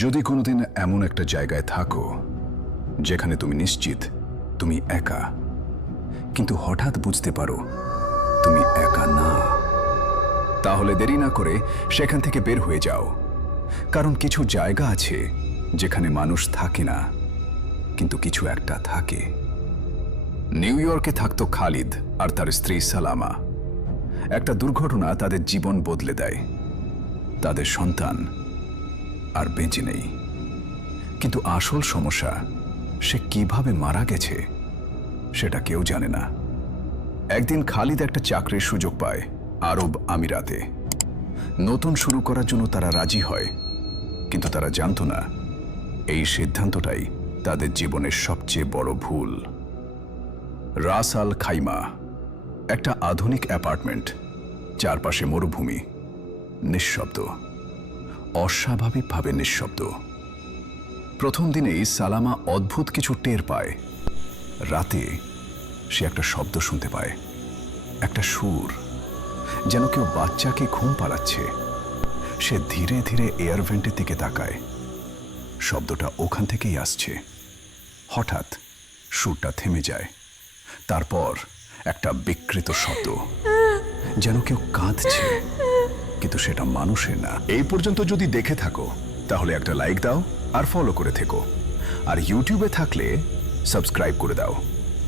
যদি কোনোদিন এমন একটা জায়গায় থাকো যেখানে তুমি নিশ্চিত তুমি একা, কিন্তু হঠাৎ বুঝতে পারো তুমি একা না, তাহলে দেরি না করে সেখান থেকে বের হয়ে যাও। কারণ কিছু জায়গা আছে যেখানে মানুষ থাকে না, কিন্তু কিছু একটা থাকে। নিউ ইয়র্কে থাকতো খালিদ আর তার স্ত্রী সালামা। একটা দুর্ঘটনা তাদের জীবন বদলে দেয়। তাদের সন্তান আর বেঁচে নেই, কিন্তু আসল সমস্যা সে কিভাবে মারা গেছে সেটা কেউ জানে না। একদিন খালিদ একটা চাকরির সুযোগ পায় আরব আমিরাতে। নতুন শুরু করার জন্য তারা রাজি হয়, কিন্তু তারা জানতো না এই সিদ্ধান্তটাই তাদের জীবনের সবচেয়ে বড় ভুল। রাস আল খাইমা, একটা আধুনিক অ্যাপার্টমেন্ট, চারপাশে মরুভূমি, নিঃশব্দ, অস্বাভাবিকভাবে নিঃশব্দ। প্রথম দিনেই সালামা অদ্ভুত কিছু টের পায়। রাতে সে একটা শব্দ শুনতে পায়, একটা সুর, যেন কেউ বাচ্চাকে ঘুম পাড়াচ্ছে। সে ধীরে ধীরে এয়ার ভেন্টের দিকে তাকায়। শব্দটা ওখান থেকেই আসছে। হঠাৎ সুরটা থেমে যায়। তারপর একটা বিকৃত শব্দ, যেন কেউ কাঁদছে, কিন্তু সেটা মানুষের না। এই পর্যন্ত যদি দেখে থাকো তাহলে একটা লাইক দাও আর ফলো করে থেকো। আর ইউটিউবে থাকলে সাবস্ক্রাইব করে দাও,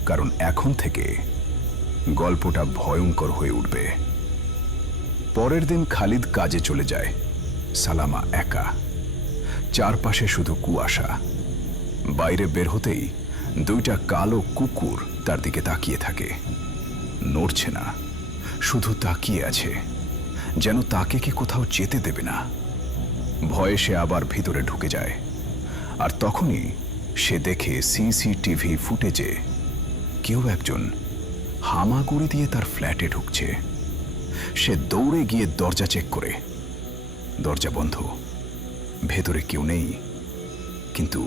কারণ এখন থেকে গল্পটা ভয়ঙ্কর হয়ে উঠবে। পরের দিন খালিদ কাজে চলে যায়। সালামা একা। চারপাশে শুধু কুয়াশা। বাইরে বের হতেই দুইটা কালো কুকুর তার দিকে তাকিয়ে থাকে। নড়ছে না, শুধু তাকিয়ে আছে, যেন তাকে কি কোথাও যেতে দেবে না। ভয়ে সে আবার ভিতরে ঢুকে যায়। আর তখনই সে দেখে সিসিটিভি ফুটেজে কেউ একজন হামাগুড়ি দিয়ে তার ফ্ল্যাটে ঢুকছে। সে দৌড়ে গিয়ে দরজা চেক করে। দরজা বন্ধ, ভেতরে কেউ নেই, কিন্তু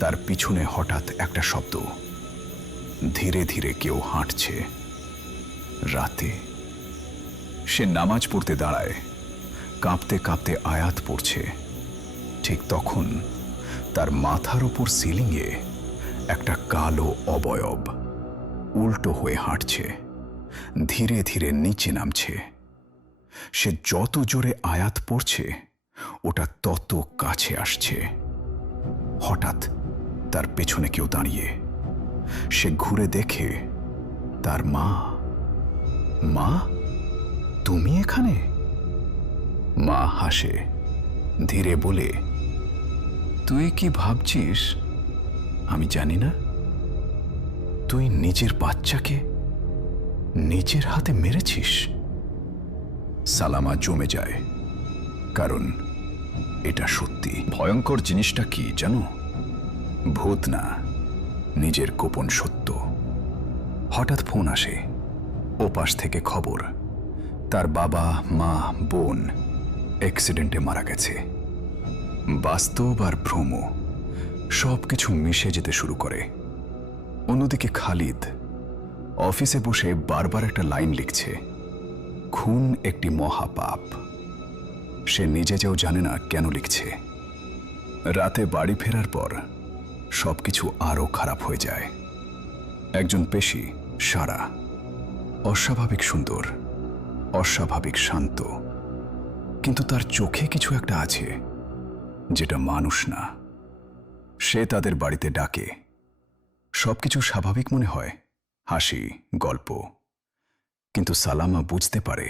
তার পিছনে হঠাৎ একটা শব্দ। ধীরে ধীরে কেউ হাঁটছে। রাতে সে নামাজ পড়তে দাঁড়ায়, কাঁপতে কাঁপতে আয়াত পড়ছে। ঠিক তখন তার মাথার উপর সিলিংয়ে একটা কালো অবয়ব উল্টো হয়ে হাঁটছে, ধীরে ধীরে নিচে নামছে। সে যত জোরে আয়াত পড়ছে ওটা তত কাছে আসছে। হঠাৎ তার পেছনে কেউ দাঁড়িয়ে। সে ঘুরে দেখে তার মা। মা, তুমি এখানে? মা হাসে, ধীরে বলে, তুই কি ভাবছিস আমি জানি না? তুই নিজের বাচ্চাকে নিজের হাতে মেরেছিস। সালামা জমে যায়, কারণ এটা সত্যি। ভয়ঙ্কর জিনিসটা কি জানো? ভূত না, নিজের গোপন সত্য। হঠাৎ ফোন আসে। ওপাশ থেকে খবর, তার বাবা, মা, বোন অ্যাক্সিডেন্টে মারা গেছে। বাস্তব আর ভ্রম সবকিছু মিশে যেতে শুরু করে। অন্যদিকে খালিদ অফিসে বসে বারবার একটা লাইন লিখছে, খুন একটি মহাপাপ। সে নিজে যেও জানে না কেন লিখছে। রাতে বাড়ি ফেরার পর সবকিছু আরো খারাপ হয়ে যায়। একজন পেশী, সারা, অস্বাভাবিক সুন্দর, অস্বাভাবিক শান্ত, কিন্তু তার চোখে কিছু একটা আছে যেটা মানুষ না। সে তাদের বাড়িতে ডাকে। সবকিছু স্বাভাবিক মনে হয়, হাসি, গল্প, কিন্তু সালামা বুঝতে পারে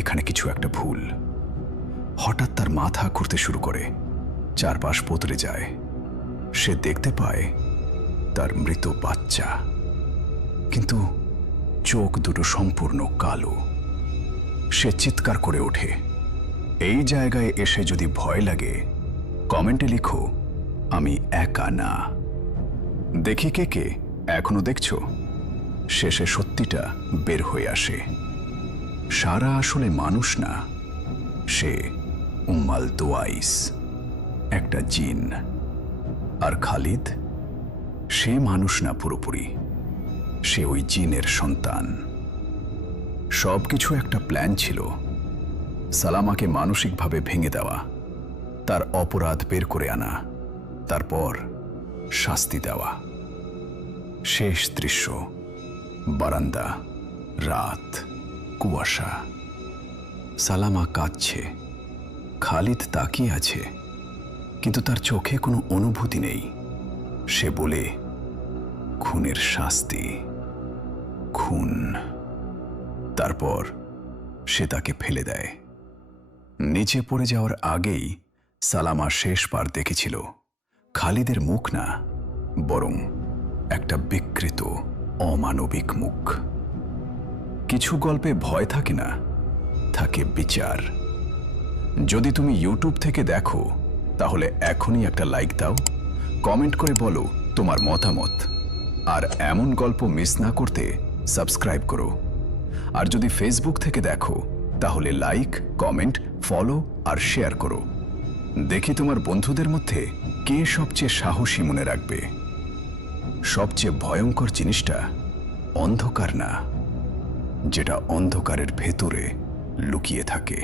এখানে কিছু একটা ভুল। হঠাৎ তার মাথা ঘুরতে শুরু করে, চারপাশ বদলে যায়। সে দেখতে পায় তার মৃত বাচ্চা, কিন্তু চোখ দুটো সম্পূর্ণ কালো। সে চিৎকার করে ওঠে। এই জায়গায় এসে যদি ভয় লাগে, কমেন্টে লিখো, আমি একা না। দেখি কে কে এখনো দেখছো। শেষে সত্যিটা বের হয়ে আসে। সারা আসলে মানুষ না, সে উম্মাল দোয়াইস, একটা জিন। আর খালিদ, সে মানুষ না পুরোপুরি, সে ওই জিনের সন্তান। সবকিছু একটা প্ল্যান ছিল, সালামাকে মানসিকভাবে ভেঙে দেওয়া, তার অপরাধ বের করে আনা, তারপর শাস্তি দেওয়া। শেষ দৃশ্য, বারান্দা, রাত, কুয়াশা। সালামা কাঁদছে, খালিদ তাকিয়ে আছে, কিন্তু তার চোখে কোনো অনুভূতি নেই। সে বলে, খুনের শাস্তি, খুন। তারপর সে তাকে ফেলে দেয়। নিচে পড়ে যাওয়ার আগেই সালামা শেষবার দেখেছিল খালিদের মুখ না, বরং একটা বিকৃত অমানবিক মুখ। কিছু গল্পে ভয় থাকে না, থাকে বিচার। যদি তুমি ইউটিউব থেকে দেখো তাহলে এখনই একটা লাইক দাও, কমেন্ট করে বলো তোমার মতামত। আর এমন গল্প মিস না করতে সাবস্ক্রাইব করো। আর যদি ফেসবুক থেকে দেখো তাহলে লাইক, কমেন্ট, ফলো আর শেয়ার করো। দেখি তোমার বন্ধুদের মধ্যে কে সবচেয়ে সাহসী মনে রাখবে। সবচেয়ে ভয়ঙ্কর জিনিসটা অন্ধকার না, যেটা অন্ধকারের ভেতরে লুকিয়ে থাকে।